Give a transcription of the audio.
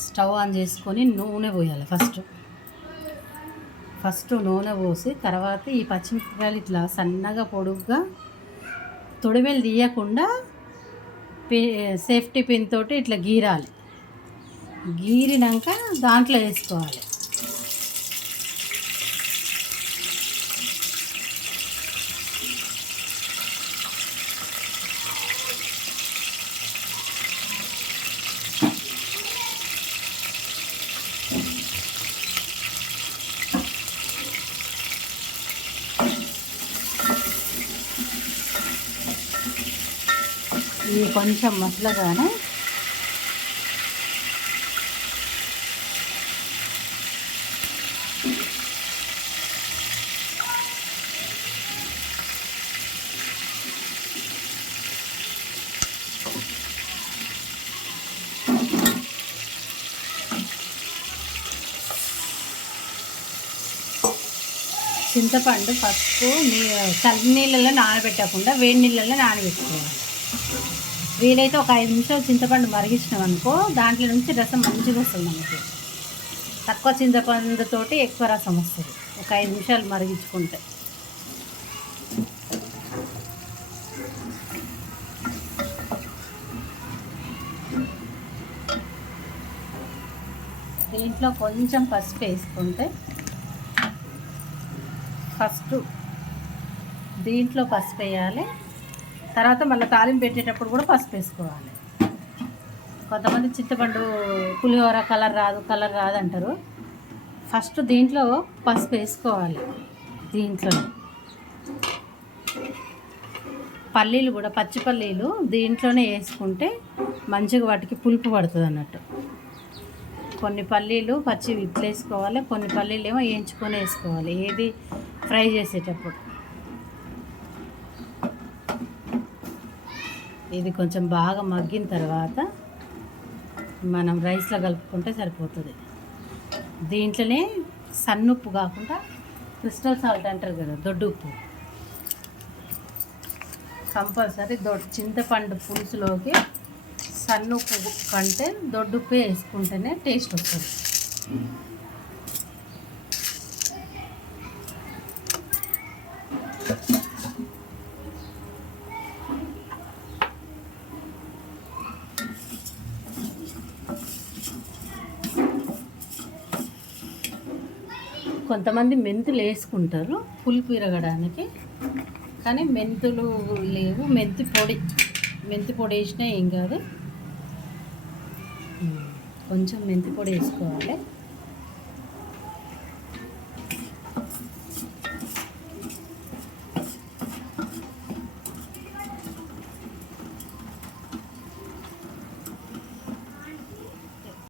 Stove on చేసుకొని నూనె పోయాలి. ఫస్ట్ నూనె పోసి తర్వాత ఈ పచ్చిమిరపకాయలు ఇట్లా సన్నగా పొడుగ్గా తొడిమెలు తీయకుండా సేఫ్టీ పిన్ తోటి ఇట్లా గీరాలి. గీరినాక దాంట్లో వేసుకోవాలి. ఇవి కొంచెం మసలగానే చింతపండు పసుపు చల్ల నీళ్ళల్లో నానబెట్టకుండా వేడి నీళ్ళల్లో నానబెట్టుకోవాలి. వీలైతే ఒక 5 నిమిషాలు చింతపండు మరిగించినాం అనుకో దాంట్లో నుంచి రసం మంచిగా వస్తుంది. మనకి తక్కువ చింతపండుతోటి ఎక్కువ రసం వస్తుంది ఒక 5 నిమిషాలు మరిగించుకుంటే. దీంట్లో కొంచెం పసుపు వేసుకుంటే ఫస్ట్ దీంట్లో పసుపు వేయాలి. తర్వాత మళ్ళీ తాలింపు పెట్టేటప్పుడు కూడా పసుపు వేసుకోవాలి. కొంతమంది చింతపండు పులిహోర కలర్ రాదు అంటారు. ఫస్ట్ దీంట్లో పసుపు వేసుకోవాలి. దీంట్లో పల్లీలు కూడా పచ్చి పల్లీలు దీంట్లోనే వేసుకుంటే మంచిగా వాటికి పులుపు పడుతుంది అన్నట్టు. కొన్ని పల్లీలు పచ్చి ఇట్లా వేసుకోవాలి, కొన్ని పల్లీలు ఏమో వేయించుకొని వేసుకోవాలి. ఏది ఫ్రై చేసేటప్పుడు ఇది కొంచెం బాగా మగ్గిన తర్వాత మనం రైస్లో కలుపుకుంటే సరిపోతుంది. దీంట్లోనే సన్నుప్పు కాకుండా క్రిస్టల్ సాల్ట్ అంటారు కదా, దొడ్డు ఉప్పు కంపల్సరీ. చింతపండు పులుసులోకి సన్నుప్పు కంటే దొడ్డుప్పే వేసుకుంటేనే టేస్ట్ వస్తుంది. కొంతమంది మెంతులు వేసుకుంటారు పులుపు విరగడానికి, కానీ మెంతులు లేవు. మెంతి పొడి వేసినా ఏం కాదు. కొంచెం మెంతి పొడి వేసుకోవాలి.